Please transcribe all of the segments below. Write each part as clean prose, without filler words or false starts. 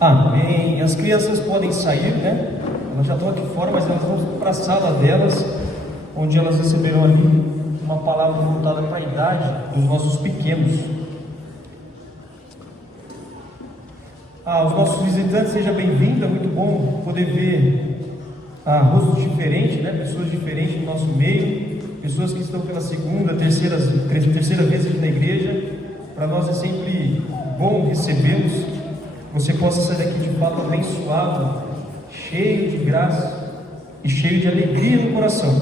Amém. As crianças podem sair, né? Elas já estão aqui fora, mas elas vão para a sala delas, onde elas receberão ali uma palavra voltada para a idade dos nossos pequenos. Os nossos visitantes, seja bem-vindo. É muito bom poder ver rostos diferentes, né? Pessoas diferentes no nosso meio, pessoas que estão pela segunda, terceira vez aqui na igreja. Para nós é sempre bom recebê-los. Você possa sair daqui de fato abençoado, cheio de graça e cheio de alegria no coração.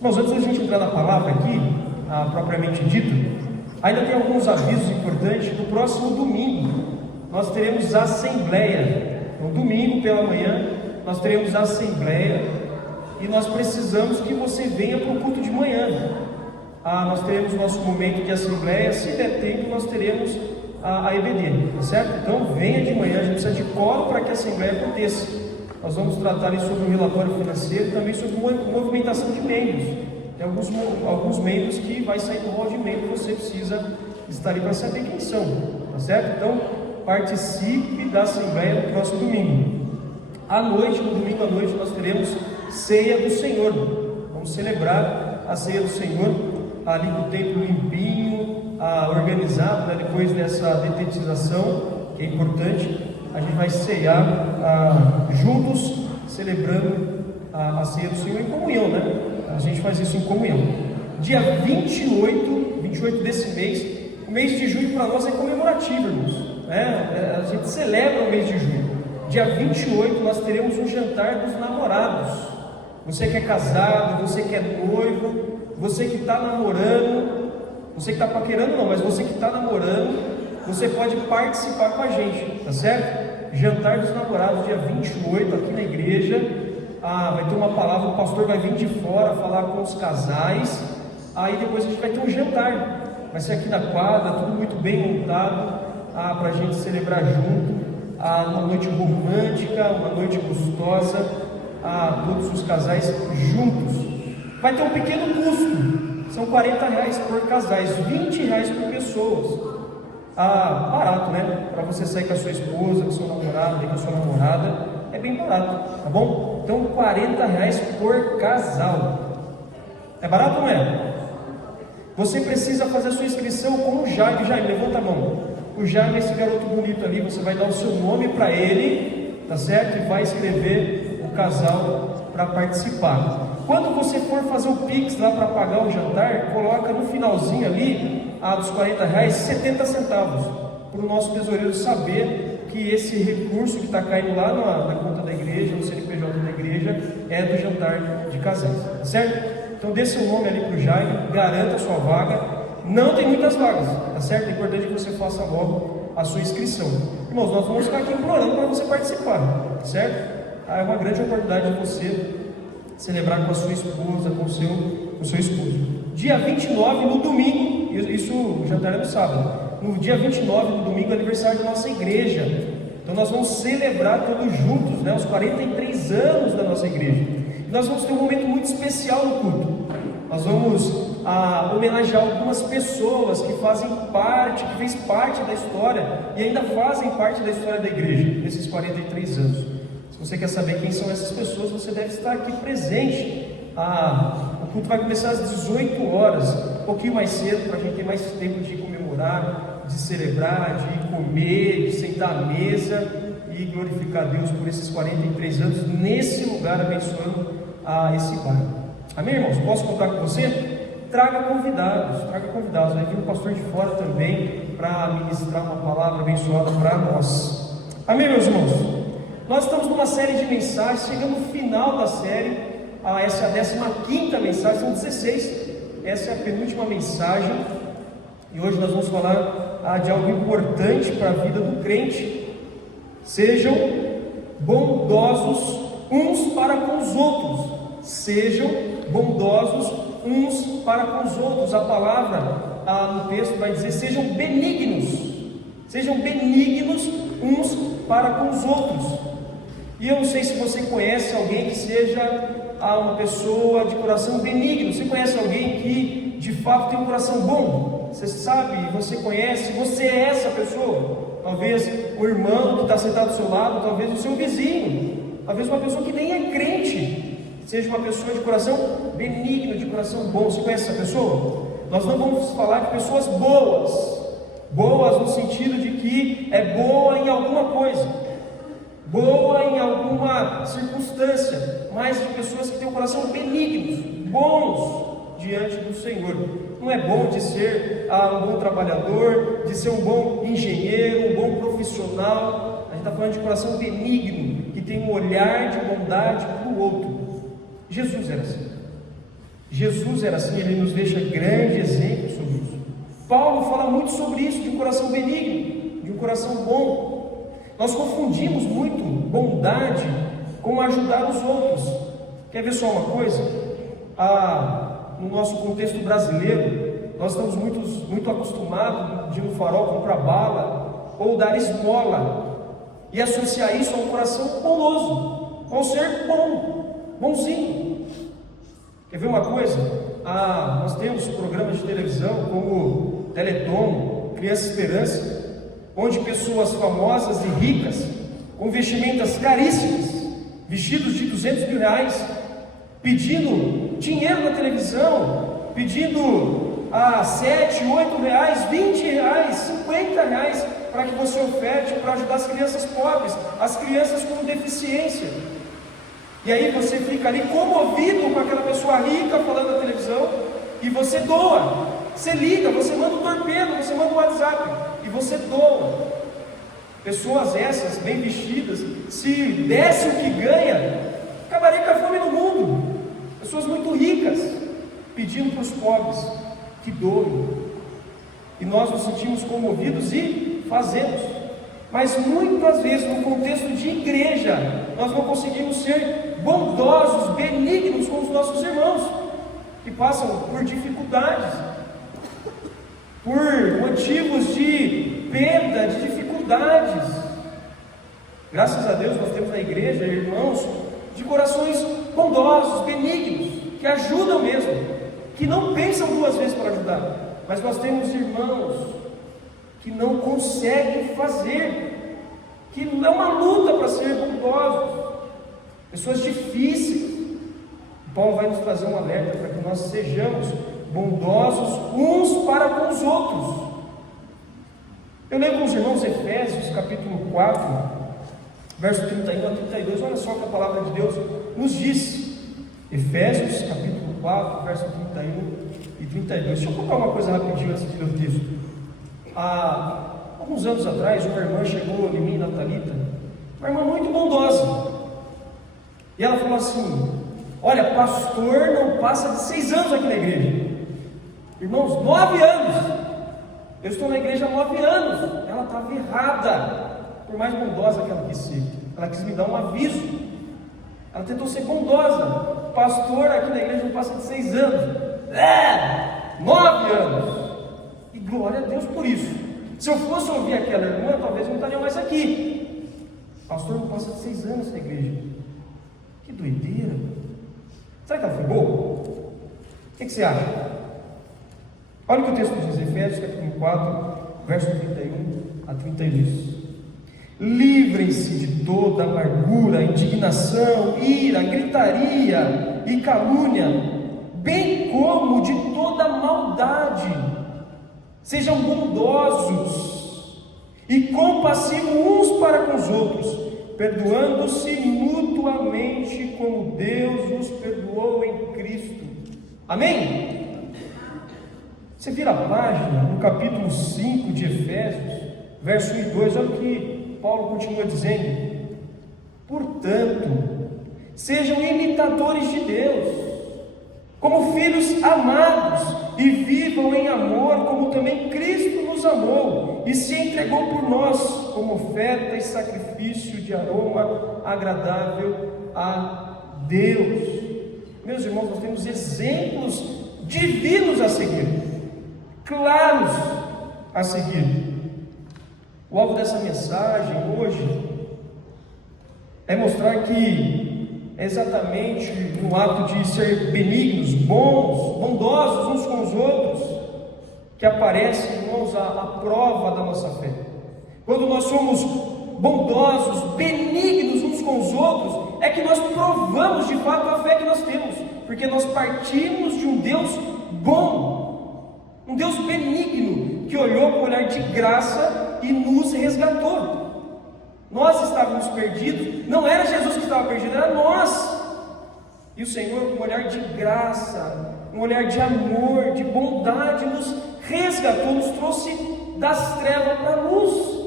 Mas antes da gente entrar na palavra aqui, propriamente dito, ainda tem alguns avisos importantes. No próximo domingo nós teremos a assembleia. No domingo pela manhã nós teremos a assembleia e nós precisamos que você venha para o culto de manhã. Nós teremos nosso momento de assembleia. Se der tempo, nós teremos a EBD, tá certo? Então venha de manhã, a gente precisa de coro para que a assembleia aconteça. Nós vamos tratar ali sobre o relatório financeiro e também sobre movimentação de membros. Tem alguns membros que vai sair do rol de membro, você precisa estar ali para saber quem são, tá certo? Então participe da assembleia no próximo domingo. No domingo à noite, nós teremos ceia do Senhor. Vamos celebrar a ceia do Senhor ali com o templo limpinho, organizado, né? Depois dessa detetização, que é importante, a gente vai ceiar juntos, celebrando a ceia do Senhor em comunhão, né? A gente faz isso em comunhão. Dia 28 desse mês, o mês de junho para nós é comemorativo, irmãos, né? A gente celebra o mês de junho. Dia 28 nós teremos um jantar dos namorados. Você que é casado, você que é noivo, você que está namorando, você que está paquerando não, mas você que está namorando, você pode participar com a gente, tá certo? Jantar dos namorados, dia 28, aqui na igreja. Vai ter uma palavra, o pastor vai vir de fora falar com os casais. Aí depois a gente vai ter um jantar. Vai ser aqui na quadra, tudo muito bem montado, para a gente celebrar junto. Uma noite romântica, uma noite gostosa, todos os casais juntos. Vai ter um pequeno custo. São R$40 por casais, R$20 por pessoas. Barato, né? Para você sair com a sua esposa, com o seu namorado, com a sua namorada, é bem barato, tá bom? Então R$40 por casal. É barato ou não é? Você precisa fazer a sua inscrição com o Jaime. Jaime, levanta a mão. O Jaime é esse garoto bonito ali. Você vai dar o seu nome para ele, tá certo? E vai escrever o casal para participar. Quando você for fazer o Pix lá para pagar o jantar, coloca no finalzinho ali, dos R$40, 70 centavos, para o nosso tesoureiro saber que esse recurso que está caindo lá na conta da igreja, no CNPJ da igreja, é do jantar de casais, tá certo? Então dê seu nome ali para o Jaime, garanta a sua vaga. Não tem muitas vagas, tá certo? É importante que você faça logo a sua inscrição. Irmãos, nós vamos ficar aqui implorando para você participar, tá certo? É uma grande oportunidade de você celebrar com a sua esposa, com o seu esposo. Dia 29, no domingo, isso o jantar é no sábado. No dia 29, no domingo, é aniversário da nossa igreja. Então nós vamos celebrar todos juntos, né, os 43 anos da nossa igreja. E nós vamos ter um momento muito especial no culto. Nós vamos homenagear algumas pessoas que fez parte da história e ainda fazem parte da história da igreja, nesses 43 anos. Se você quer saber quem são essas pessoas, você deve estar aqui presente. O culto vai começar às 18 horas, um pouquinho mais cedo, para a gente ter mais tempo de comemorar, de celebrar, de comer, de sentar à mesa e glorificar a Deus por esses 43 anos nesse lugar, abençoando esse bairro. Amém, irmãos? Posso contar com você? Traga convidados. Vai vir um pastor de fora também para ministrar uma palavra abençoada para nós. Amém, meus irmãos? Nós estamos numa série de mensagens, chegando no final da série. Essa é a 15ª mensagem, são 16. Essa é a penúltima mensagem. E hoje nós vamos falar de algo importante para a vida do crente. Sejam bondosos uns para com os outros. Sejam bondosos uns para com os outros. A palavra no texto vai dizer: sejam benignos. Sejam benignos uns para com os outros. E eu não sei se você conhece alguém que seja uma pessoa de coração benigno. Você conhece alguém que de fato tem um coração bom? Você sabe, você conhece, você é essa pessoa. talvez o irmão que está sentado do seu lado, talvez o seu vizinho, talvez uma pessoa que nem é crente, seja uma pessoa de coração benigno, de coração bom. Você conhece essa pessoa? Nós não vamos falar de pessoas boas no sentido de que é boa em alguma coisa, boa em alguma circunstância, mas de pessoas que têm um coração benignos, bons diante do Senhor. Não é bom de ser um bom trabalhador, de ser um bom engenheiro, um bom profissional. A gente está falando de coração benigno, que tem um olhar de bondade para o outro. Jesus era assim. Jesus era assim, ele nos deixa grande exemplo sobre isso. Paulo fala muito sobre isso, de um coração benigno, de um coração bom. Nós confundimos muito bondade com ajudar os outros. Quer ver só uma coisa? No nosso contexto brasileiro, nós estamos muito acostumados de ir no farol comprar bala ou dar esmola e associar isso a um coração bondoso, a um ser bonzinho. Quer ver uma coisa? Nós temos programas de televisão como Teleton, Criança Esperança, onde pessoas famosas e ricas, com vestimentas caríssimas, vestidos de 200 mil reais, pedindo dinheiro na televisão, pedindo 7, 8 reais, 20 reais, 50 reais, para que você oferte para ajudar as crianças pobres, as crianças com deficiência. E aí você fica ali comovido com aquela pessoa rica falando na televisão, e você doa, você liga, você manda um torpedo, você manda um WhatsApp, e você doa. Pessoas essas, bem vestidas, se desse o que ganha, acabaria com a fome no mundo. Pessoas muito ricas, pedindo para os pobres que doem. E nós nos sentimos comovidos e fazemos. Mas muitas vezes, no contexto de igreja, nós não conseguimos ser bondosos, benignos com os nossos irmãos, que passam por dificuldades, por motivos de perda, de dificuldades. Graças a Deus nós temos na igreja irmãos de corações bondosos, benignos, que ajudam mesmo, que não pensam duas vezes para ajudar. Mas nós temos irmãos que não conseguem fazer, que é uma luta para ser bondosos, pessoas difíceis. Paulo vai nos trazer um alerta para que nós sejamos bondosos uns para com os outros. Eu leio com os irmãos Efésios capítulo 4, verso 31 a 32, olha só o que a palavra de Deus nos diz. Efésios capítulo 4, verso 31 e 32. Deixa eu contar uma coisa rapidinho antes de ler o texto. Há alguns anos atrás, uma irmã chegou em mim, Natalita, uma irmã muito bondosa, e ela falou assim: olha, pastor não passa de 6 anos aqui na igreja. Irmãos, 9 anos. Eu estou na igreja há 9 anos. Ela estava errada, por mais bondosa que ela quis ser. Ela quis me dar um aviso. Ela tentou ser bondosa. Pastor aqui na igreja não passa de 6 anos. 9 anos. E glória a Deus por isso. Se eu fosse ouvir aquela irmã, talvez eu não estaria mais aqui. Pastor não passa de 6 anos na igreja. Que doideira. Será que ela foi boa? O que você acha? Olha o que o texto diz, Efésios capítulo 4, verso 31 a 32. Livrem-se de toda amargura, indignação, ira, gritaria e calúnia, bem como de toda maldade. Sejam bondosos e compassivos uns para com os outros, perdoando-se mutuamente como Deus os perdoou em Cristo. Amém? Você vira a página no capítulo 5 de Efésios, verso 1 e 2, olha o que Paulo continua dizendo: portanto, sejam imitadores de Deus, como filhos amados, e vivam em amor, como também Cristo nos amou, e se entregou por nós, como oferta e sacrifício de aroma agradável a Deus. Meus irmãos, nós temos exemplos divinos a seguir, claros a seguir. O alvo dessa mensagem hoje é mostrar que é exatamente no ato de ser benignos, bondosos uns com os outros, que aparece, irmãos, a prova da nossa fé. quando nós somos bondosos, benignos uns com os outros, é que nós provamos de fato a fé que nós temos, porque nós partimos de um Deus bom, um Deus benigno, que olhou com um olhar de graça e nos resgatou. Nós estávamos perdidos, não era Jesus que estava perdido, era nós. E o Senhor, com um olhar de graça, um olhar de amor, de bondade, nos resgatou, nos trouxe das trevas para a luz.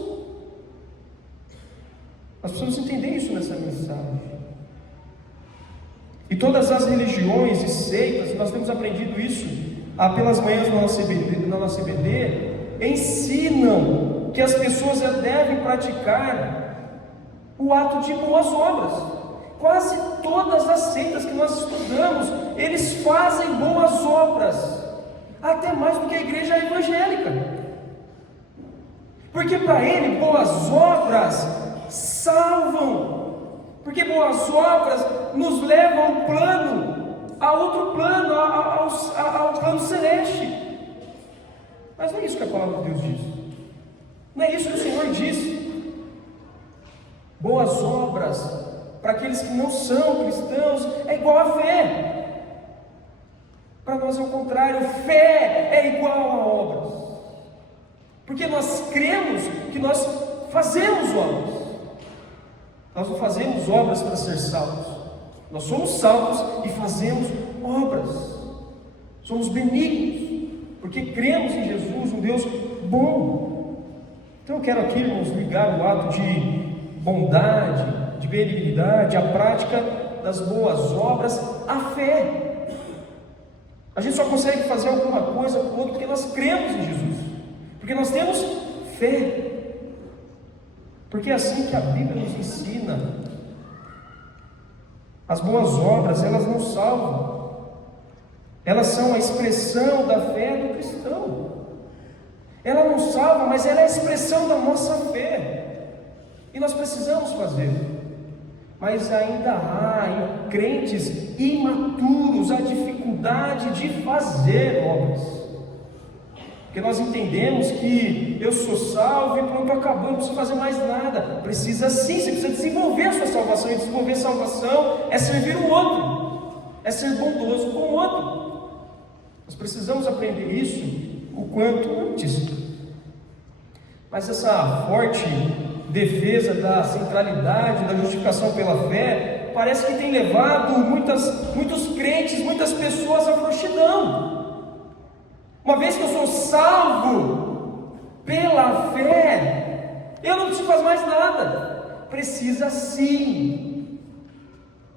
Nós precisamos entender isso nessa mensagem. E todas as religiões e seitas, nós temos aprendido isso pelas manhãs na nossa IBD, ensinam que as pessoas devem praticar o ato de boas obras. Quase todas as seitas que nós estudamos, eles fazem boas obras, até mais do que a igreja evangélica, porque para ele boas obras salvam, porque boas obras nos levam ao plano, a outro plano, ao plano celeste. Mas não é isso que a palavra de Deus diz, não é isso que o Senhor diz. Boas obras para aqueles que não são cristãos é igual a fé. Para nós é o contrário, fé é igual a obras, porque nós cremos que nós fazemos obras. Nós não fazemos obras para ser salvos, nós somos salvos e fazemos obras. Somos benignos, porque cremos em Jesus, um Deus bom. Então eu quero aqui, irmãos, ligar o ato de bondade, de benignidade, a prática das boas obras, a fé. A gente só consegue fazer alguma coisa por outro porque nós cremos em Jesus, porque nós temos fé, porque é assim que a Bíblia nos ensina. As boas obras, elas não salvam, elas são a expressão da fé do cristão. Ela não salva, mas ela é a expressão da nossa fé, e nós precisamos fazer. Mas ainda há em crentes imaturos a dificuldade de fazer obras, porque nós entendemos que eu sou salvo e pronto, acabou, não preciso fazer mais nada. Precisa sim, você precisa desenvolver a sua salvação, e desenvolver salvação é servir o outro, é ser bondoso com o outro. Nós precisamos aprender isso o quanto antes. Mas essa forte defesa da centralidade, da justificação pela fé, parece que tem levado muitos crentes, muitas pessoas à frouxidão. Uma vez que eu sou salvo pela fé, eu não preciso fazer mais nada. Precisa sim.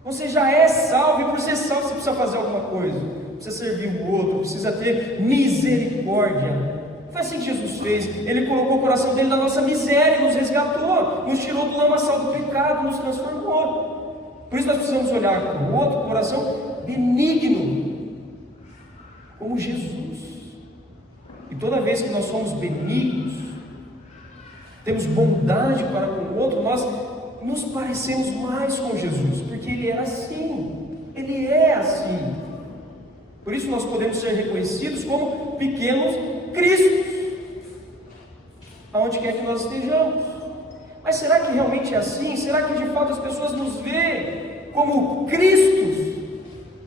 Você já é salvo, e por ser salvo você precisa fazer alguma coisa, precisa servir o outro, precisa ter misericórdia. Foi assim que Jesus fez. Ele colocou o coração dele na nossa miséria, nos resgatou, nos tirou do lamaçal do pecado, nos transformou. Por isso nós precisamos olhar para o outro com o coração benigno, como Jesus. E toda vez que nós somos benignos, temos bondade para com o outro, nós nos parecemos mais com Jesus, porque Ele era assim, Ele é assim. Por isso nós podemos ser reconhecidos como pequenos Cristos, aonde quer que nós estejamos. Mas será que realmente é assim? Será que de fato as pessoas nos veem como Cristos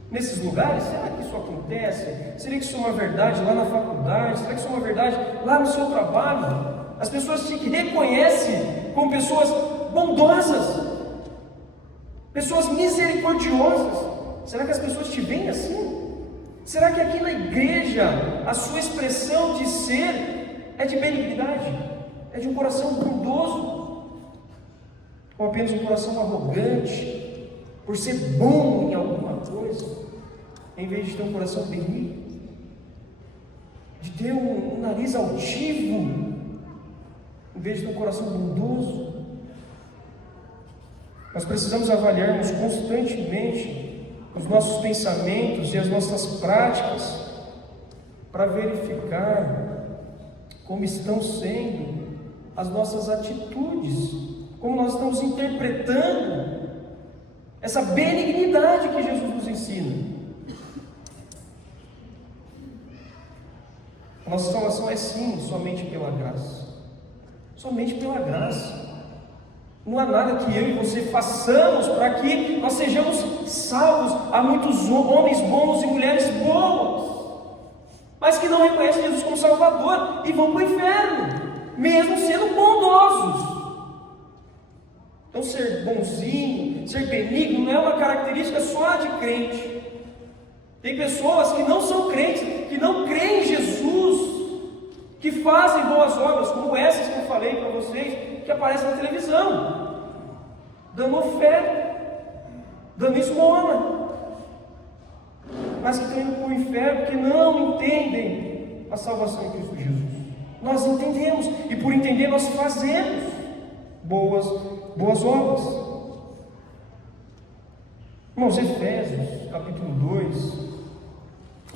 nesses lugares? Será que isso acontece? Será que isso é uma verdade lá na faculdade? Será que isso é uma verdade lá no seu trabalho? As pessoas te reconhecem como pessoas bondosas, pessoas misericordiosas. Será que as pessoas te veem assim? Será que aqui na igreja a sua expressão de ser é de benignidade? É de um coração bondoso? Ou apenas um coração arrogante, por ser bom em alguma coisa, em vez de ter um coração benigno, de ter um nariz altivo, em vez de ter um coração bondoso? Nós precisamos avaliarmos constantemente os nossos pensamentos e as nossas práticas para verificar como estão sendo as nossas atitudes, como nós estamos interpretando essa benignidade que Jesus nos ensina. A nossa salvação é sim somente pela graça, somente pela graça. Não há nada que eu e você façamos para que nós sejamos salvos. Há muitos homens bons e mulheres boas, mas que não reconhecem Jesus como Salvador e vão para o inferno, mesmo sendo bondosos. Então, ser bonzinho, ser benigno, não é uma característica só de crente. Tem pessoas que não são crentes, que não creem em Jesus, que fazem boas obras, como essas que eu falei para vocês, que aparecem na televisão, dando oferta, dando esmola, mas que estão indo para o inferno porque não entendem a salvação em Cristo Jesus. Nós entendemos, e por entender nós fazemos boas obras. Irmãos, Efésios capítulo 2,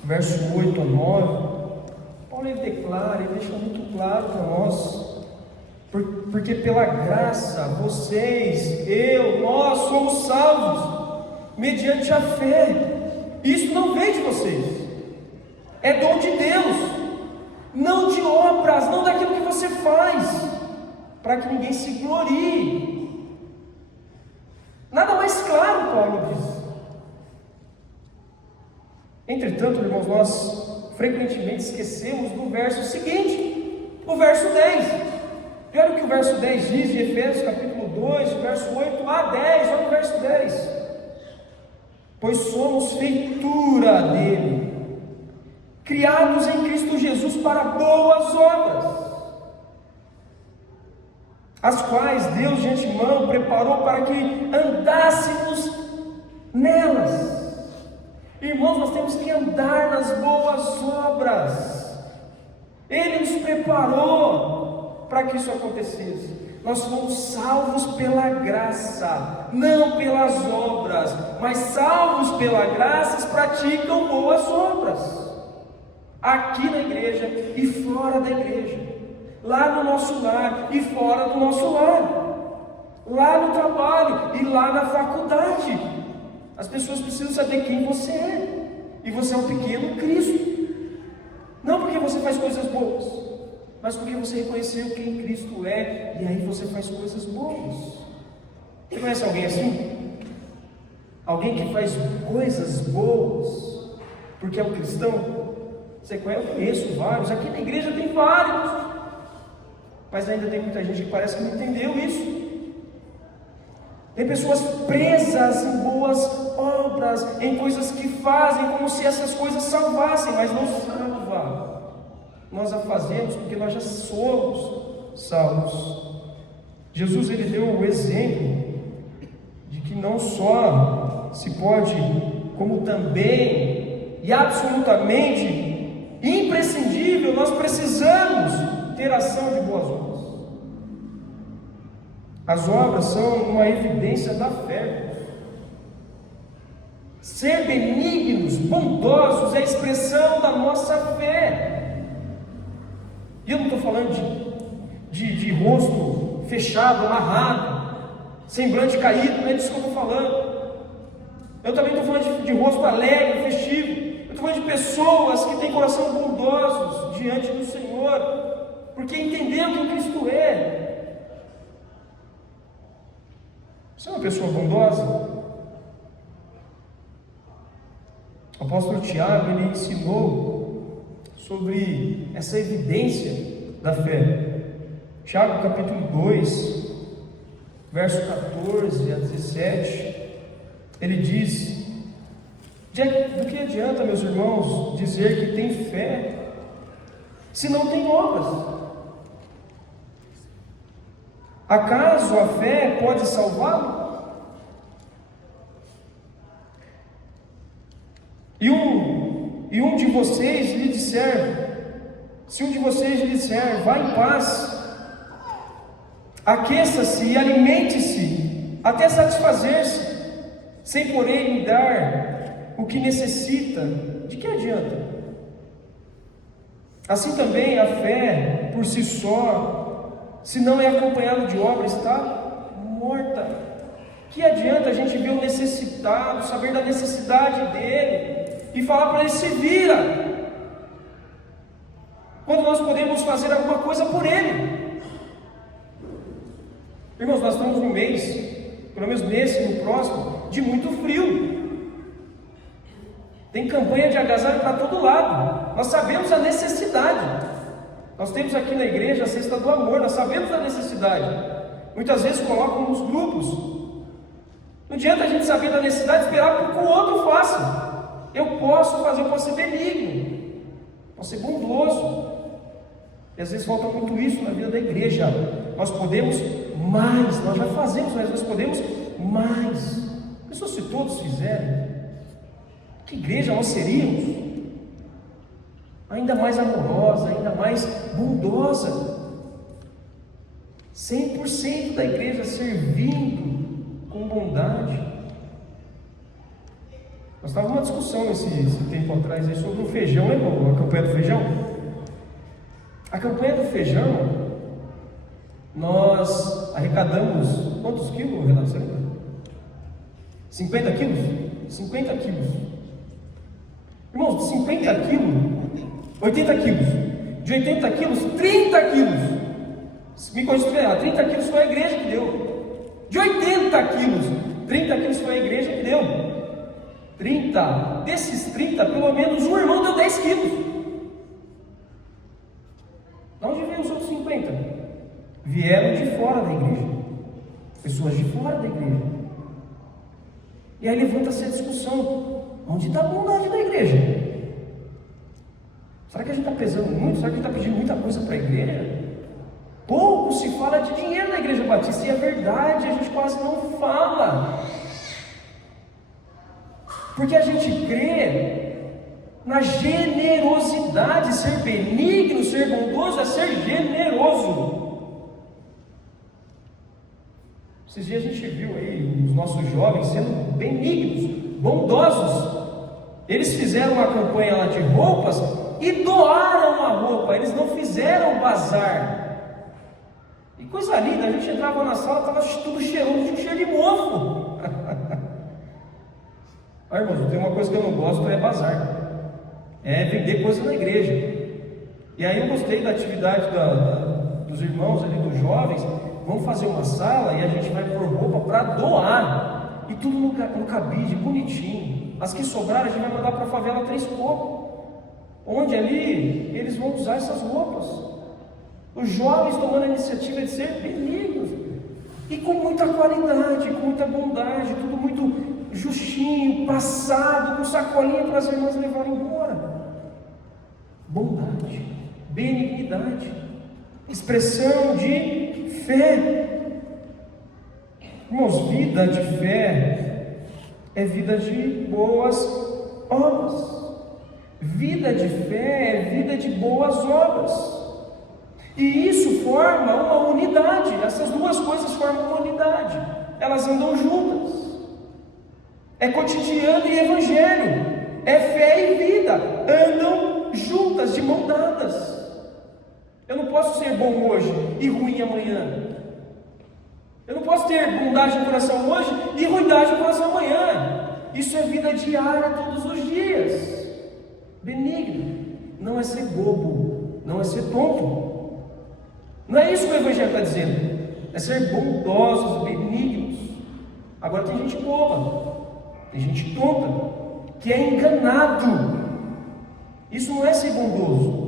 verso 8 a 9, Paulo ele declara, ele deixa muito claro para nós, porque pela graça, vocês, nós somos salvos, mediante a fé. Isso não vem de vocês, é dom de Deus, não de obras, não daquilo que você faz, para que ninguém se glorie. Nada mais claro, Paulo diz. Entretanto, irmãos, nós frequentemente esquecemos do verso seguinte, o verso 10. Olha o que o verso 10 diz de Efésios capítulo 2, verso 8 a 10, olha o verso 10. Pois somos feitura dele, criados em Cristo Jesus para boas obras, as quais Deus de antemão preparou para que andássemos nelas. Irmãos, nós temos que andar nas boas obras. Ele nos preparou para que isso acontecesse. Nós fomos salvos pela graça, não pelas obras, mas salvos pela graça praticam boas obras, aqui na igreja e fora da igreja, lá no nosso lar e fora do nosso lar, lá no trabalho e lá na faculdade. As pessoas precisam saber quem você é, e você é um pequeno Cristo, não porque você faz coisas boas, mas porque você reconheceu quem Cristo é, e aí você faz coisas boas. Você conhece alguém assim? Alguém que faz coisas boas porque é um cristão? Você conhece? Eu conheço vários, aqui na igreja tem vários, mas ainda tem muita gente que parece que não entendeu isso. Tem pessoas presas em boas obras, em coisas que fazem como se essas coisas salvassem, mas não salva. Nós a fazemos porque nós já somos salvos. Jesus ele deu o exemplo de que não só se pode, como também e absolutamente imprescindível, nós precisamos ter ação de boas obras. As obras são uma evidência da fé. Ser benignos, bondosos é a expressão da nossa fé. E eu não estou falando de rosto fechado, amarrado, semblante caído, não é disso que eu estou falando. Eu também estou falando de rosto alegre, festivo. Eu estou falando de pessoas que têm coração bondosos diante do Senhor, porque entenderam quem Cristo é. Você é uma pessoa bondosa? O apóstolo Tiago, ele ensinou sobre essa evidência da fé. Tiago capítulo 2, verso 14 a 17, ele diz: do que adianta, meus irmãos, dizer que tem fé, se não tem obras? Acaso a fé pode salvá-lo? E um de vocês lhe disser, se um de vocês lhe disser, vá em paz, aqueça-se e alimente-se, até satisfazer-se, sem porém lhe dar o que necessita, de que adianta? Assim também a fé, por si só, se não é acompanhado de obra, está morta. Que adianta a gente ver o necessitado, saber da necessidade dele e falar para ele: se vira, quando nós podemos fazer alguma coisa por ele? Irmãos, nós estamos num mês, pelo menos nesse e no próximo, de muito frio. Tem campanha de agasalho para todo lado. Nós sabemos a necessidade. Nós temos aqui na igreja a Cesta do Amor, nós sabemos a necessidade. Muitas vezes colocam nos grupos. Não adianta a gente saber da necessidade e esperar que o outro faça. Eu posso fazer, eu posso ser benigno, posso ser bondoso. E às vezes falta muito isso na vida da igreja. Nós podemos mais, nós já fazemos, mas nós podemos mais. Pensou se todos fizerem? Que igreja nós seríamos? Ainda mais amorosa, ainda mais bondosa. 100% da igreja servindo com bondade. Nós estávamos numa discussão esse tempo atrás aí sobre o feijão, lembra a campanha do feijão? A campanha do feijão, nós arrecadamos quantos quilos, Renato? Você lembra? 50 quilos? 50 quilos. Irmãos, de 50 quilos, 80 quilos. De 80 quilos, 30 quilos. Me corrija se estiver errado, 30 quilos foi a igreja que deu. De 80 quilos, 30 quilos foi a igreja que deu. 30, desses 30, pelo menos um irmão deu 10 quilos. De onde veio os outros 50? Vieram de fora da igreja. Pessoas de fora da igreja. E aí levanta-se a discussão: onde está a bondade da igreja? Será que a gente está pesando muito? Será que a gente está pedindo muita coisa para a igreja? Pouco se fala de dinheiro na igreja batista, e é verdade, a gente quase não fala. Porque a gente crê na generosidade. Ser benigno, ser bondoso é ser generoso. Esses dias a gente viu aí os nossos jovens sendo benignos, bondosos. Eles fizeram uma campanha lá de roupas e doaram a roupa, eles não fizeram bazar. E coisa linda, a gente entrava na sala, estava tudo cheiroso, tinha um cheiro de mofo. Ah, irmãos, tem uma coisa que eu não gosto, é bazar, é vender coisa na igreja. E aí eu gostei da atividade dos irmãos ali, dos jovens. Vamos fazer uma sala e a gente vai pôr roupa para doar, e tudo no cabide, bonitinho. As que sobraram a gente vai mandar para a favela Três Cocos, onde ali eles vão usar essas roupas. Os jovens tomando a iniciativa de ser benignos, e com muita qualidade, com muita bondade, tudo muito justinho, passado, com sacolinha para as irmãs levarem embora. Bondade, benignidade, expressão de fé. Irmãos, vida de fé é vida de boas obras. Vida de fé é vida de boas obras. E isso forma uma unidade. Essas duas coisas formam uma unidade. Elas andam juntas. É cotidiano e evangelho. É fé e vida. Andam juntas, de mão dadas. Eu não posso ser bom hoje e ruim amanhã. Eu não posso ter bondade no coração hoje e ruindade no coração amanhã. Isso é vida diária, todos os dias. Benigno. Não é ser bobo. Não é ser tonto. Não é isso que o Evangelho está dizendo. É ser bondosos, benignos. Agora tem gente boba, tem gente tonta, que é enganado. Isso não é ser bondoso.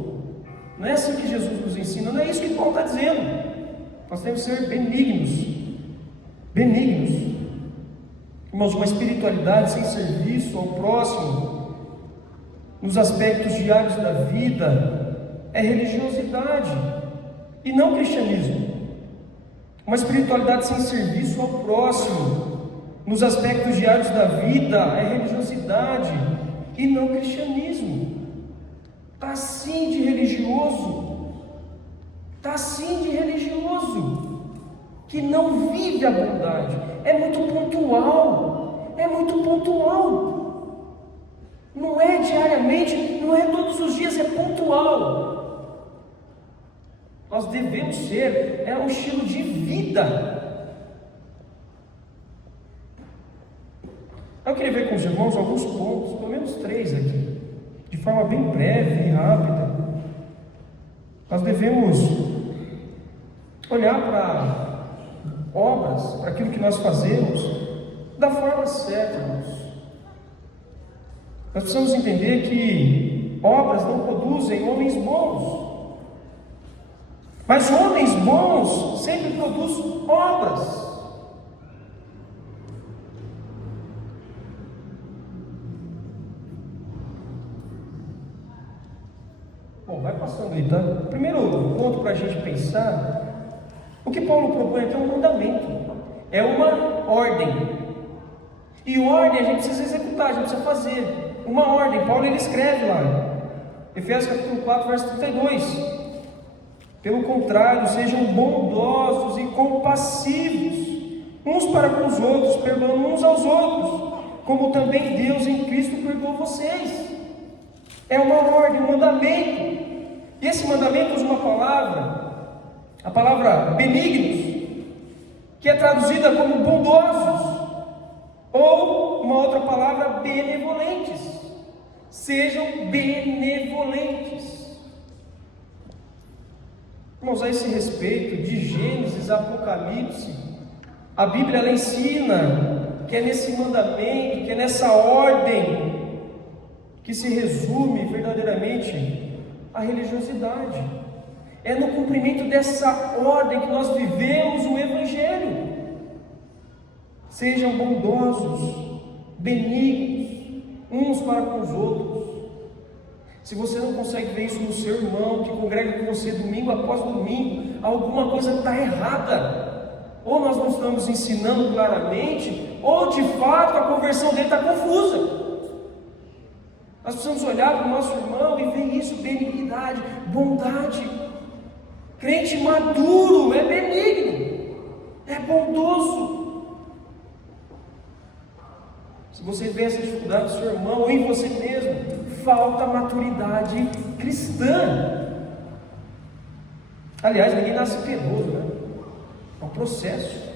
Não é assim que Jesus nos ensina. Não é isso que Paulo está dizendo. Nós temos que ser benignos. Benignos. Irmãos, uma espiritualidade sem serviço ao próximo, nos aspectos diários da vida, é religiosidade e não cristianismo. Uma espiritualidade sem serviço ao próximo, nos aspectos diários da vida, é religiosidade e não cristianismo. Está assim de religioso, está assim de religioso, que não vive a bondade. É muito pontual, é muito pontual. Não é diariamente, não é todos os dias, é pontual. Nós devemos ser, é um estilo de vida. Eu queria ver com os irmãos alguns pontos, pelo menos 3 aqui, de forma bem breve e rápida. Nós devemos olhar para obras, para aquilo que nós fazemos, da forma certa, irmãos. Nós precisamos entender que obras não produzem homens bons, mas homens bons sempre produzem obras. Bom, vai passando aí, tá? Primeiro ponto para a gente pensar, o que Paulo propõe aqui é um mandamento, é uma ordem. E ordem a gente precisa executar, a gente precisa fazer. Uma ordem, Paulo ele escreve lá, Efésios capítulo 4, verso 32. Pelo contrário, sejam bondosos e compassivos, uns para com os outros, perdoando uns aos outros, como também Deus em Cristo perdoou vocês. É uma ordem, um mandamento. E esse mandamento usa uma palavra, a palavra benignos, que é traduzida como bondosos, ou uma outra palavra, benevolentes. Sejam benevolentes. Irmãos, a esse respeito, de Gênesis a Apocalipse, a Bíblia ela ensina que é nesse mandamento, que é nessa ordem, que se resume verdadeiramente a religiosidade. É no cumprimento dessa ordem que nós vivemos o Evangelho. Sejam bondosos, benignos, uns para com os outros. Se você não consegue ver isso no seu irmão, que congrega com você domingo após domingo, alguma coisa está errada. Ou nós não estamos ensinando claramente, ou de fato a conversão dele está confusa. Nós precisamos olhar para o nosso irmão e ver isso, benignidade, bondade. Crente maduro é benigno, é bondoso. Se você vê essa dificuldade do seu irmão ou em você mesmo, falta maturidade cristã. Aliás, ninguém nasce piedoso, né? É um processo.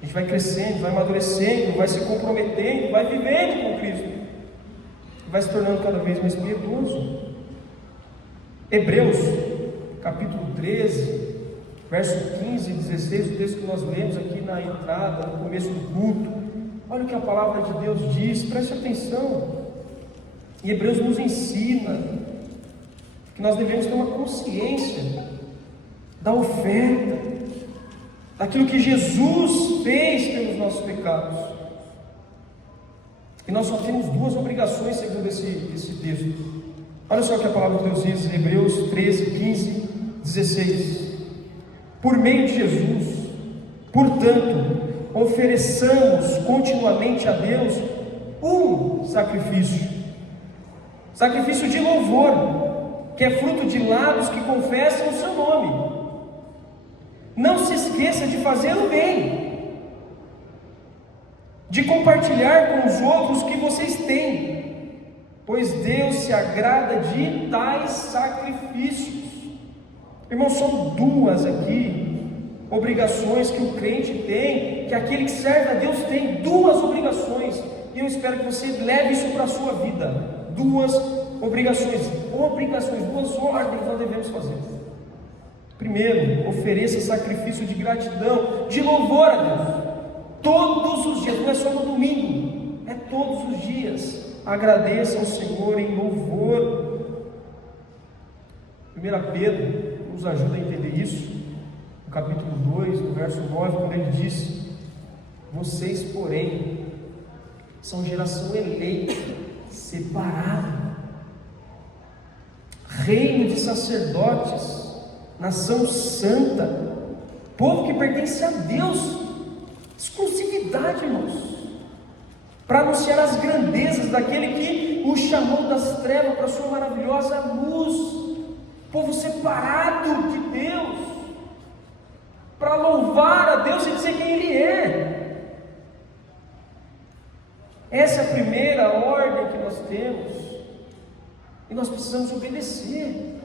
A gente vai crescendo, vai amadurecendo, vai se comprometendo, vai vivendo com Cristo, vai se tornando cada vez mais piedoso. Hebreus, capítulo 13, verso 15 e 16, o texto que nós lemos aqui na entrada, no começo do culto. Olha o que a palavra de Deus diz, preste atenção. E Hebreus nos ensina que nós devemos ter uma consciência da oferta, daquilo que Jesus fez pelos nossos pecados. E nós só temos duas obrigações segundo esse texto. Olha só o que a palavra de Deus diz, Hebreus 13, 15, 16. Por meio de Jesus, portanto, ofereçamos continuamente a Deus um sacrifício de louvor, que é fruto de lábios que confessam o seu nome. Não se esqueça de fazer o bem, de compartilhar com os outros o que vocês têm, pois Deus se agrada de tais sacrifícios. Irmãos, são duas aqui obrigações que o crente tem, que aquele que serve a Deus tem, duas obrigações, e eu espero que você leve isso para a sua vida. Duas obrigações, duas ordens nós devemos fazer. Primeiro, ofereça sacrifício de gratidão, de louvor a Deus, todos os dias, não é só no domingo, é todos os dias. Agradeça ao Senhor em louvor. 1 Pedro nos ajuda a entender isso, no capítulo 2, no verso 9, quando ele diz: vocês, porém, são geração eleita, separada, reino de sacerdotes, nação santa, povo que pertence a Deus, exclusividade, irmãos, para anunciar as grandezas daquele que o chamou das trevas para a sua maravilhosa luz, povo separado de Deus, para louvar a Deus e dizer quem Ele é. Essa é a primeira ordem que nós temos, e nós precisamos obedecer.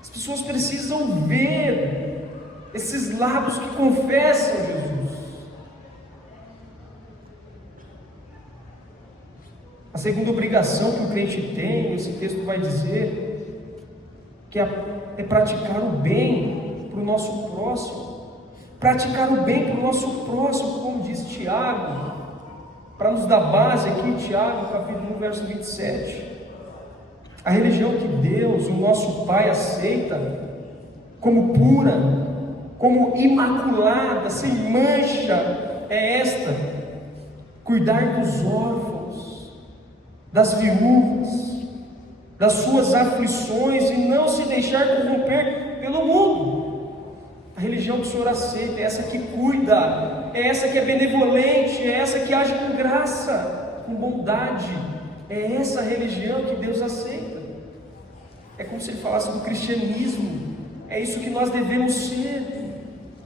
As pessoas precisam ver esses lábios que confessam Jesus. A segunda obrigação que o crente tem, esse texto vai dizer, que é praticar o bem para o nosso próximo, praticar o bem para o nosso próximo, como diz Tiago, para nos dar base aqui, Tiago, capítulo 1, verso 27. A religião que Deus, o nosso Pai, aceita como pura, como imaculada, sem mancha, é esta: cuidar dos órfãos, das viúvas, das suas aflições e não se deixar corromper pelo mundo. A religião que o Senhor aceita é essa que cuida, é essa que é benevolente, é essa que age com graça, com bondade. É essa religião que Deus aceita. É como se Ele falasse do cristianismo. É isso que nós devemos ser.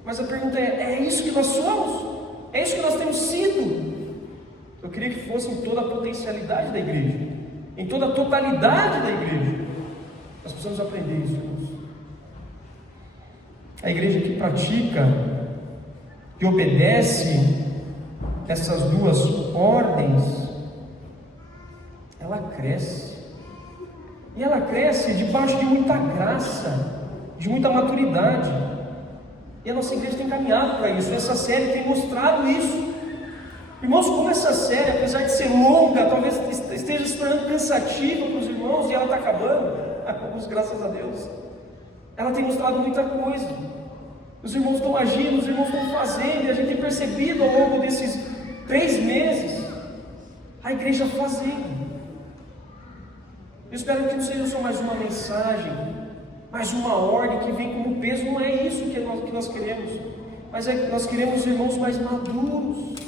Mas a pergunta é isso que nós somos? É isso que nós temos sido? Eu queria que fosse em toda a potencialidade da igreja, em toda a totalidade da igreja. Nós precisamos aprender isso, irmãos. A igreja que pratica, que obedece essas duas ordens, ela cresce. E ela cresce debaixo de muita graça, de muita maturidade. E a nossa igreja tem caminhado para isso. Essa série tem mostrado isso. Irmãos, como essa série, apesar de ser longa, talvez esteja se tornando cansativa para os irmãos, e ela está acabando, alguns, graças a Deus. Ela tem mostrado muita coisa. Os irmãos estão agindo, os irmãos estão fazendo, e a gente tem percebido ao longo desses 3 meses a igreja fazendo. Eu espero que não seja só mais uma mensagem, mais uma ordem que vem como peso. Não é isso que nós queremos, mas é que nós queremos irmãos mais maduros,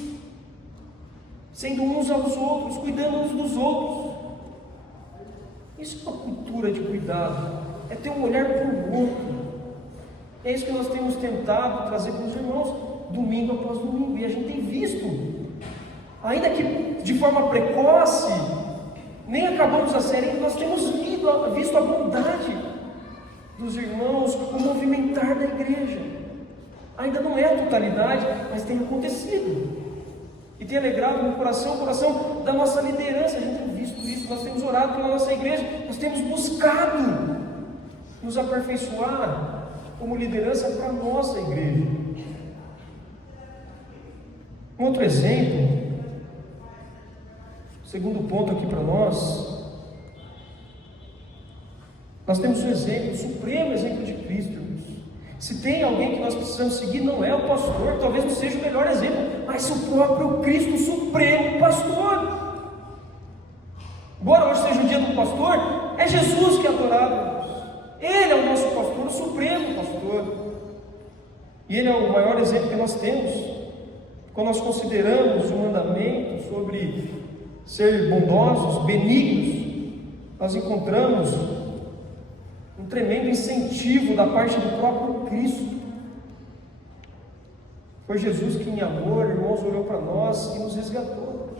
sendo uns aos outros, cuidando uns dos outros. Isso é uma cultura de cuidado, é ter um olhar para o outro. É isso que nós temos tentado trazer para os irmãos, domingo após domingo, e a gente tem visto, ainda que de forma precoce, nem acabamos a série, nós temos visto a bondade dos irmãos, o movimentar da igreja. Ainda não é a totalidade, mas tem acontecido, e tem alegrado no coração, o coração da nossa liderança. A gente tem visto isso, nós temos orado pela nossa igreja, nós temos buscado nos aperfeiçoar como liderança para a nossa igreja. Um outro exemplo, segundo ponto aqui para nós temos o exemplo, o supremo exemplo de Cristo, irmãos. Se tem alguém que nós precisamos seguir, não é o pastor, talvez não seja o melhor exemplo, mas o próprio Cristo, o supremo pastor. Embora hoje seja o dia do pastor, é Jesus que é adorado, irmãos. Ele é o nosso pastor, o supremo pastor, e Ele é o maior exemplo que nós temos. Quando nós consideramos o mandamento sobre ser bondosos, benignos, nós encontramos um tremendo incentivo da parte do próprio Cristo. Foi Jesus que em amor, irmãos, olhou para nós e nos resgatou.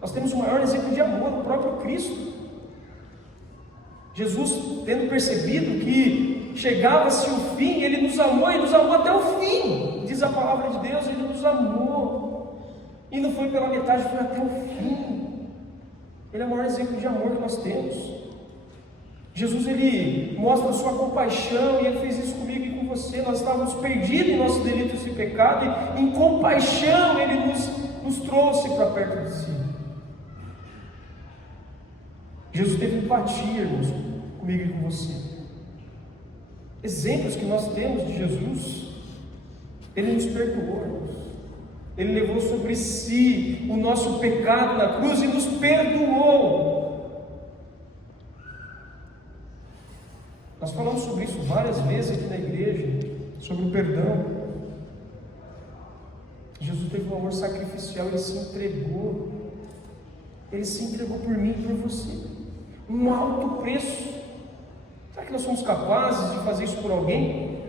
Nós temos o maior exemplo de amor, o próprio Cristo. Jesus, tendo percebido que chegava-se o fim, Ele nos amou até o fim. Diz a palavra de Deus, Ele nos amou, e não foi pela metade, foi até o fim. Ele é o maior exemplo de amor que nós temos. Jesus, Ele mostra a sua compaixão, e Ele fez isso comigo e com você. Nós estávamos perdidos em nossos delitos e pecado, e em compaixão Ele nos trouxe para perto de si. Jesus teve empatia, irmãos, comigo e com você. Exemplos que nós temos de Jesus. Ele nos perdoou, irmãos. Ele levou sobre si o nosso pecado na cruz e nos perdoou. Nós falamos sobre isso várias vezes aqui na igreja, sobre o perdão. Jesus teve um amor sacrificial, Ele se entregou. Ele se entregou por mim e por você. Um alto preço. Será que nós somos capazes de fazer isso por alguém?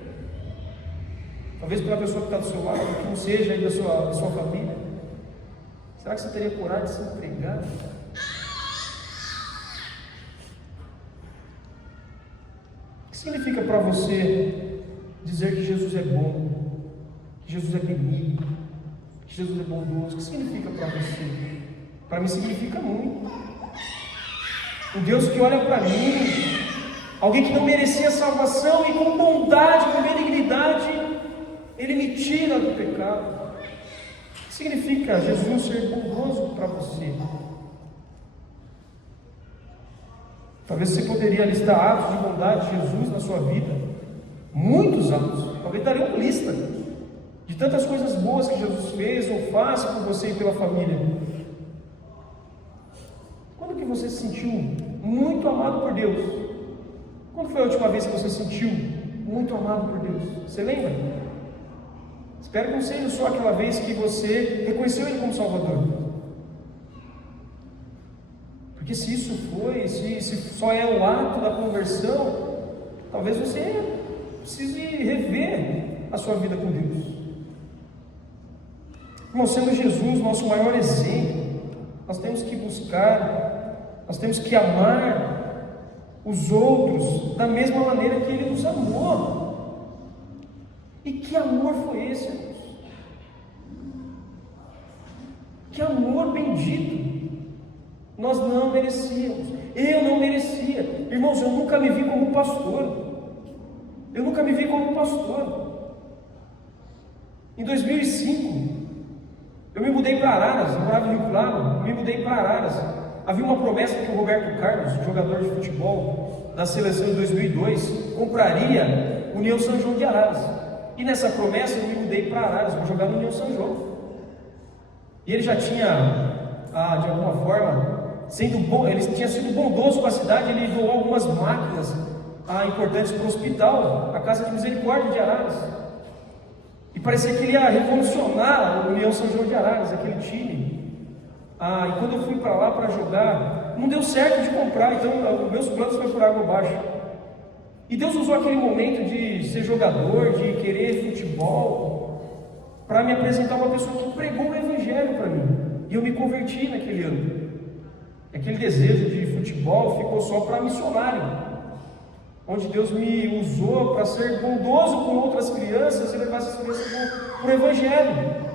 Talvez pela pessoa que está do seu lado, que não seja aí da sua família. Será que você teria coragem de se entregar? O que significa para você dizer que Jesus é bom, que Jesus é benigno, que Jesus é bondoso? O que significa para você? Para mim significa muito. Um Deus que olha para mim, alguém que não merecia salvação, e com bondade, com benignidade, Ele me tira do pecado. O que significa Jesus ser bondoso para você? Talvez você poderia listar atos de bondade de Jesus na sua vida. Muitos atos. Talvez daria uma lista de tantas coisas boas que Jesus fez ou faz por você e pela família. Quando que você se sentiu muito amado por Deus? Quando foi a última vez que você se sentiu muito amado por Deus? Você lembra? Espero que não seja só aquela vez que você reconheceu Ele como Salvador. Porque se isso foi, se só é o ato da conversão, talvez você precise rever a sua vida com Deus. Irmão, sendo Jesus nosso maior exemplo, nós temos que buscar, nós temos que amar os outros da mesma maneira que Ele nos amou. E que amor foi esse, irmãos? Que amor bendito! Nós não merecíamos, eu não merecia. Irmãos, eu nunca me vi como pastor. Eu nunca me vi como pastor. Em 2005, eu me mudei para Araras, eu morava em Rio Claro, me mudei para Araras. Havia uma promessa que o Roberto Carlos, jogador de futebol da seleção de 2002, compraria o União São João de Araras. E nessa promessa eu me mudei para Araras, vou jogar no União São João. E ele já tinha, de alguma forma, ele tinha sido bondoso com a cidade, ele doou algumas máquinas importantes para o hospital, a Casa de Misericórdia de Araras. E parecia que ele ia revolucionar o União São João de Araras, aquele time. E quando eu fui para lá para jogar, não deu certo de comprar, então meus planos foram por água abaixo. E Deus usou aquele momento de ser jogador, de querer futebol, para me apresentar uma pessoa que pregou o Evangelho para mim. E eu me converti naquele ano. Aquele desejo de futebol ficou só para missionário, onde Deus me usou para ser bondoso com outras crianças e levar essas crianças para o Evangelho.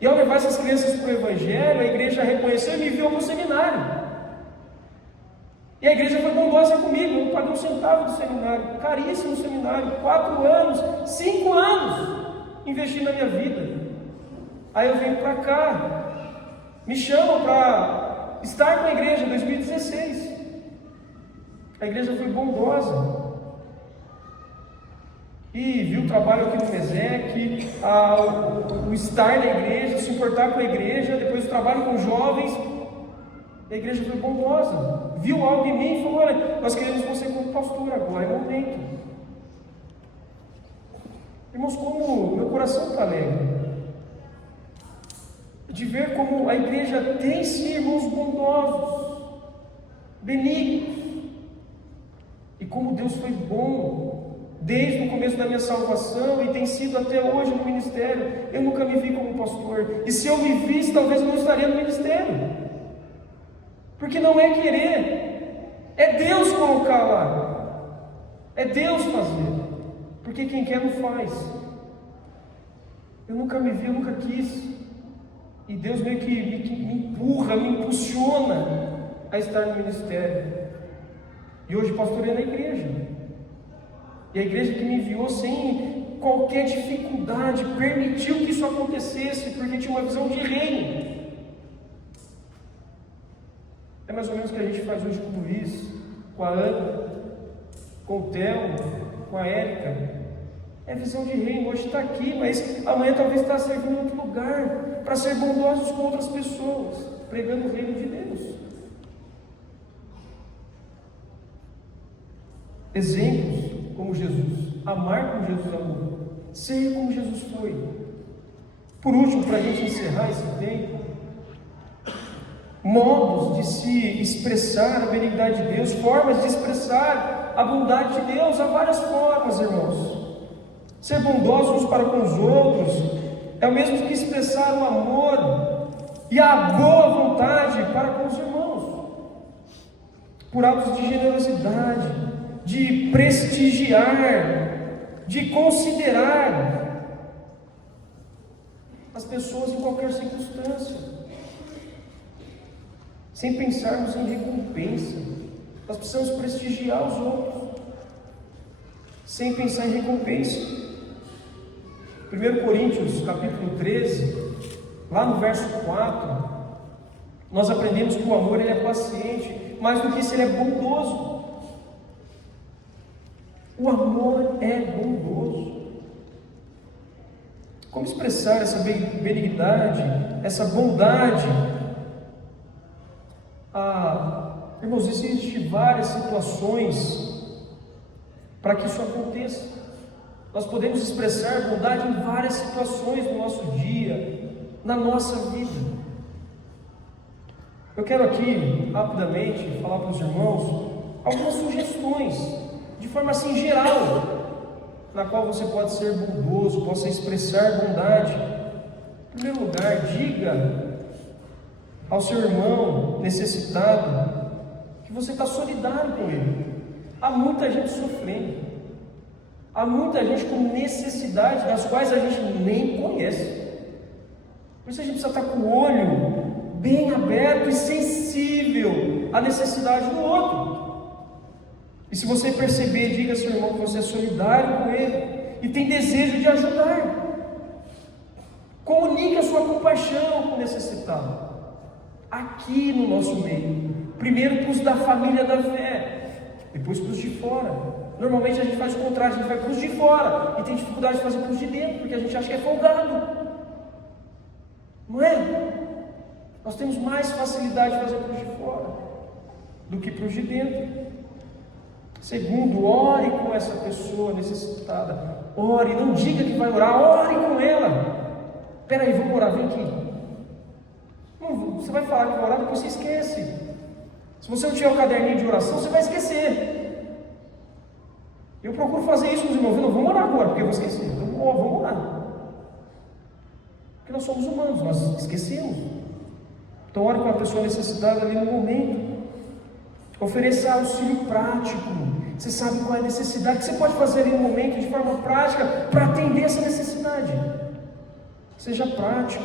E ao levar essas crianças para o Evangelho, a igreja reconheceu e me enviou para o seminário. E a igreja foi bondosa comigo, eu não paguei um centavo do seminário, caríssimo seminário, 4 anos, 5 anos, investi na minha vida. Aí eu venho para cá, me chamam para estar com a igreja em 2016. A igreja foi bondosa. E viu o trabalho aqui no MESEC, o estar na igreja, se importar com a igreja, depois o trabalho com jovens. A igreja foi bondosa, viu algo em mim e falou: olha, nós queremos você como pastor agora, é o momento. Irmãos, como meu coração está alegre de ver como a igreja tem sim irmãos bondosos, benignos, e como Deus foi bom desde o começo da minha salvação e tem sido até hoje no ministério. Eu nunca me vi como pastor, e se eu me visse, talvez eu não estaria no ministério, porque não é querer, é Deus colocar lá, é Deus fazer, porque quem quer não faz. Eu nunca me vi, eu nunca quis, e Deus meio que me empurra, me impulsiona a estar no ministério. E hoje pastorei na igreja, e a igreja que me enviou sem qualquer dificuldade permitiu que isso acontecesse, porque tinha uma visão de reino. É mais ou menos o que a gente faz hoje com o Luiz, com a Ana, com o Theo, com a Érica. É visão de reino. Hoje está aqui, mas amanhã talvez está servindo em outro lugar, para ser bondosos com outras pessoas, pregando o reino de Deus. Exemplos como Jesus, amar como Jesus amou, ser como Jesus foi. Por último, para a gente encerrar esse tempo, modos de se expressar a benignidade de Deus, formas de expressar a bondade de Deus. Há várias formas, irmãos. Ser bondosos uns para com os outros é o mesmo que expressar o amor e a boa vontade para com os irmãos, por atos de generosidade, de prestigiar, de considerar as pessoas em qualquer circunstância, sem pensarmos em recompensa. Nós precisamos prestigiar os outros, sem pensar em recompensa. 1 Coríntios, capítulo 13, lá no verso 4, nós aprendemos que o amor ele é paciente, mais do que isso, ele é bondoso. O amor é bondoso. Como expressar essa benignidade, essa bondade? Irmãos, existem várias situações para que isso aconteça. Nós podemos expressar bondade em várias situações do nosso dia, na nossa vida. Eu quero aqui, rapidamente, falar para os irmãos algumas sugestões, de forma assim geral, na qual você pode ser bondoso, possa expressar bondade. Em primeiro lugar, diga ao seu irmão necessitado que você está solidário com ele. Há muita gente sofrendo, há muita gente com necessidade, das quais a gente nem conhece. Por isso a gente precisa estar com o olho bem aberto e sensível à necessidade do outro. E se você perceber, diga ao seu irmão que você é solidário com ele e tem desejo de ajudar. Comunique a sua compaixão com o necessitado, aqui no nosso meio. Primeiro para os da família da fé, depois para os de fora. Normalmente a gente faz o contrário, a gente vai para os de fora e tem dificuldade de fazer para os de dentro, porque a gente acha que é folgado. Não é? Nós temos mais facilidade de fazer para os de fora do que para os de dentro. Segundo, ore com essa pessoa necessitada. Ore, não diga que vai orar, ore com ela. Espera aí, vamos orar, vem aqui. Não, você vai falar que vai orar, depois você esquece. Se você não tiver o caderninho de oração, você vai esquecer. Eu procuro fazer isso com os irmãos. Não, vamos orar agora, porque eu vou esquecer. Então, vamos orar. Porque nós somos humanos, nós esquecemos. Então, ore com a pessoa necessitada ali no momento. Ofereça auxílio prático. Você sabe qual é a necessidade que você pode fazer ali no momento, de forma prática, para atender essa necessidade. Seja prático.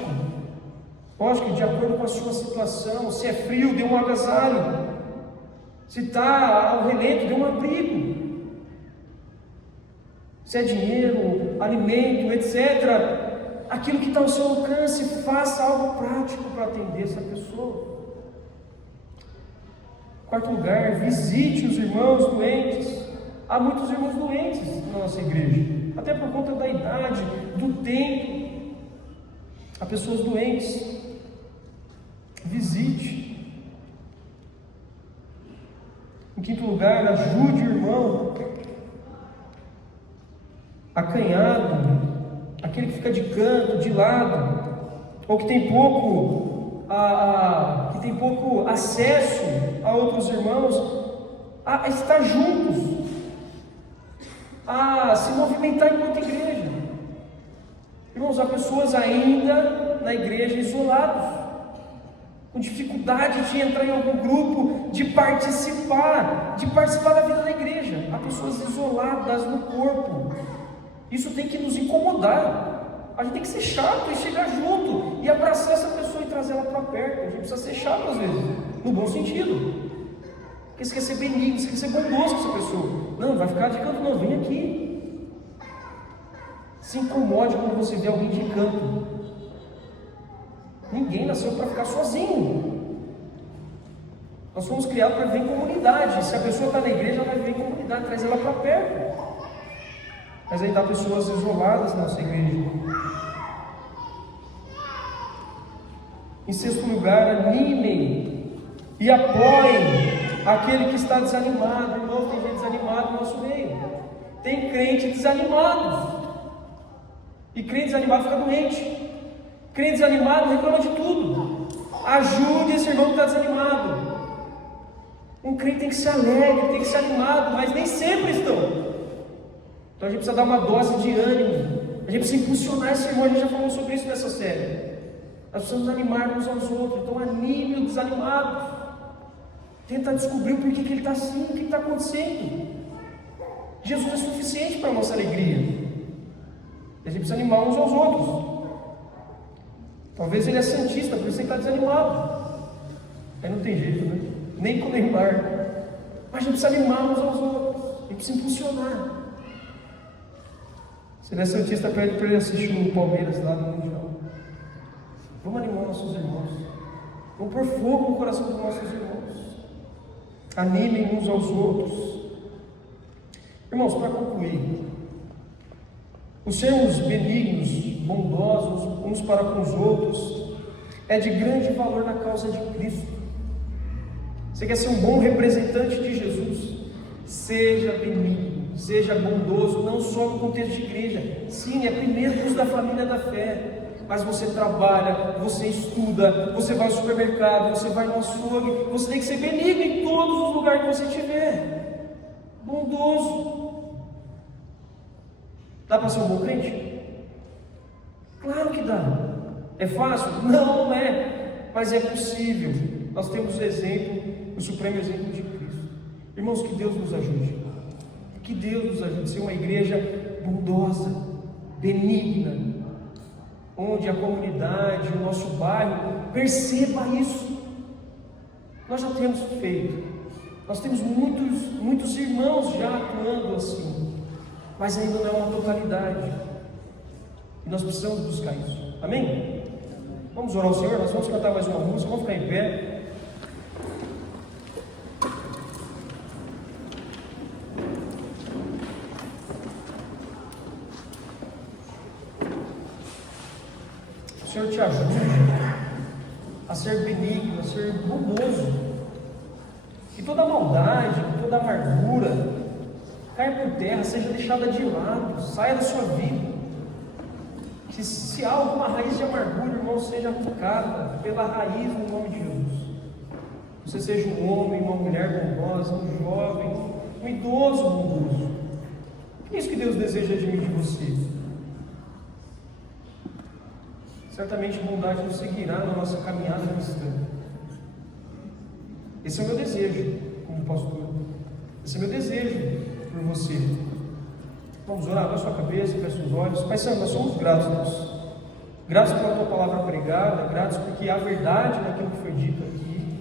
Lógico, de acordo com a sua situação. Se é frio, dê um agasalho. Se está ao relento, dê um abrigo. Se é dinheiro, alimento, etc., aquilo que está ao seu alcance, faça algo prático para atender essa pessoa. Quarto lugar, visite os irmãos doentes. Há muitos irmãos doentes na nossa igreja, até por conta da idade, do tempo. Há pessoas doentes. Visite. Em quinto lugar, ajude o irmão acanhado, aquele que fica de canto, de lado, ou que tem pouco acesso a outros irmãos, a estar juntos, a se movimentar enquanto igreja. Irmãos, há pessoas ainda na igreja isolados, com dificuldade de entrar em algum grupo, de participar da vida da igreja. Há pessoas isoladas no corpo. Isso tem que nos incomodar. A gente tem que ser chato e chegar junto e abraçar essa pessoa e trazer ela para perto. A gente precisa ser chato às vezes, no bom sentido. Porque você quer ser benigno, você quer ser bondoso com essa pessoa. Não, vai ficar de canto, não, vem aqui. Se incomode quando você vê alguém de canto. Ninguém nasceu para ficar sozinho. Nós fomos criados para viver em comunidade. Se a pessoa está na igreja, ela vai viver em comunidade, traz ela para perto. Mas ainda há pessoas isoladas na nossa igreja. Em sexto lugar, animem e apoiem aquele que está desanimado. Irmão, tem gente desanimada no nosso meio. Tem crente desanimado. E crente desanimado fica doente. Crente desanimado reclama de tudo. Ajude esse irmão que está desanimado. Um crente tem que ser alegre, tem que ser animado, mas nem sempre estão. Então a gente precisa dar uma dose de ânimo. A gente precisa impulsionar esse irmão. A gente já falou sobre isso nessa série. Nós precisamos animar uns aos outros. Então anime o desanimado. Tenta descobrir o porquê que ele está assim, o que está acontecendo. Jesus é suficiente para a nossa alegria. A gente precisa animar uns aos outros. Talvez ele é santista, por isso ele está desanimado. Aí não tem jeito, né? Nem com o Neymar. Mas a gente precisa animar uns aos outros. A gente precisa impulsionar. Celé Santista pede para ele assistir o Palmeiras lá no Mundial. Vamos animar nossos irmãos. Vamos pôr fogo no coração dos nossos irmãos. Animem uns aos outros. Irmãos, para concluir, os sermos benignos, bondosos uns para com os outros é de grande valor na causa de Cristo. Você quer ser um bom representante de Jesus? Seja benigno, seja bondoso, não só no contexto de igreja. Sim, é primeiro da família da fé. Mas você trabalha, você estuda, você vai ao supermercado, você vai no açougue, você tem que ser benigno em todos os lugares que você estiver. Bondoso. Dá para ser um bom crente? Claro que dá. É fácil? Não, não é. Mas é possível. Nós temos o exemplo, o supremo exemplo de Cristo. Irmãos, que Deus nos ajude. Que Deus nos ajude a ser uma igreja bondosa, benigna, onde a comunidade, o nosso bairro perceba isso. Nós já temos feito. Nós temos muitos irmãos já atuando assim. Mas ainda não é uma totalidade. E nós precisamos buscar isso. Amém? Vamos orar ao Senhor? Nós vamos cantar mais uma música. Vamos ficar em pé. O Senhor te ajude a ser benigno, a ser bondoso. Que toda maldade, toda amargura caia por terra, seja deixada de lado, saia da sua vida. Que se há alguma raiz de amargura, irmão, seja arrancada pela raiz no nome de Jesus. Você seja um homem, uma mulher bondosa, um jovem, um idoso bondoso. É isso que Deus deseja de mim e de você. Certamente bondade nos seguirá na nossa caminhada cristã. Esse é o meu desejo como pastor. Esse é o meu desejo por você. Vamos orar, abra sua cabeça, feche os olhos. Pai Santo, nós somos gratos, Deus. Gratos pela tua palavra pregada, gratos porque há verdade naquilo que foi dito aqui.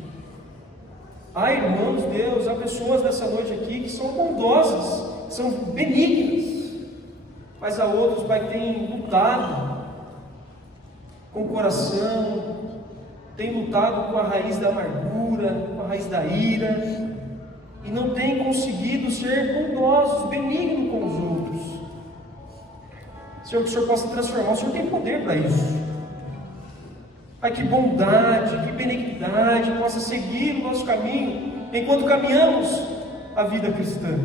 Há irmãos, Deus, há pessoas nessa noite aqui que são bondosas, que são benignas, mas há outros, Pai, que têm lutado com o coração, têm lutado com a raiz da amargura, com a raiz da ira, e não têm conseguido ser bondosos, benignos com os outros. Senhor, que o Senhor possa transformar. O Senhor tem poder para isso. Pai, que bondade, que benignidade possa seguir o nosso caminho enquanto caminhamos a vida cristã.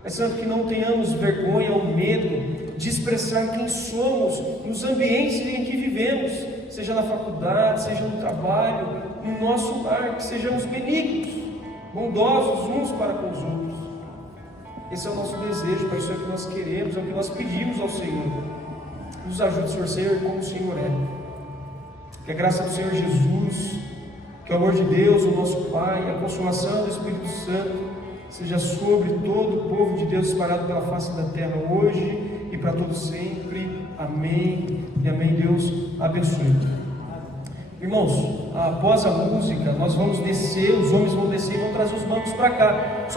Pai Santo, que não tenhamos vergonha ou medo de expressar quem somos nos ambientes em que vivemos, seja na faculdade, seja no trabalho, no nosso lar, que sejamos benignos, bondosos uns para com os outros. Esse é o nosso desejo, Pai, isso é o que nós queremos, é o que nós pedimos ao Senhor. Nos ajude, Senhor, ser como o Senhor é. Que a graça do Senhor Jesus, que o amor de Deus, o nosso Pai, a consolação do Espírito Santo seja sobre todo o povo de Deus espalhado pela face da terra hoje e para todo sempre. Amém e amém. Deus abençoe. Irmãos, após a música, nós vamos descer, os homens vão descer e vão trazer os bancos para cá.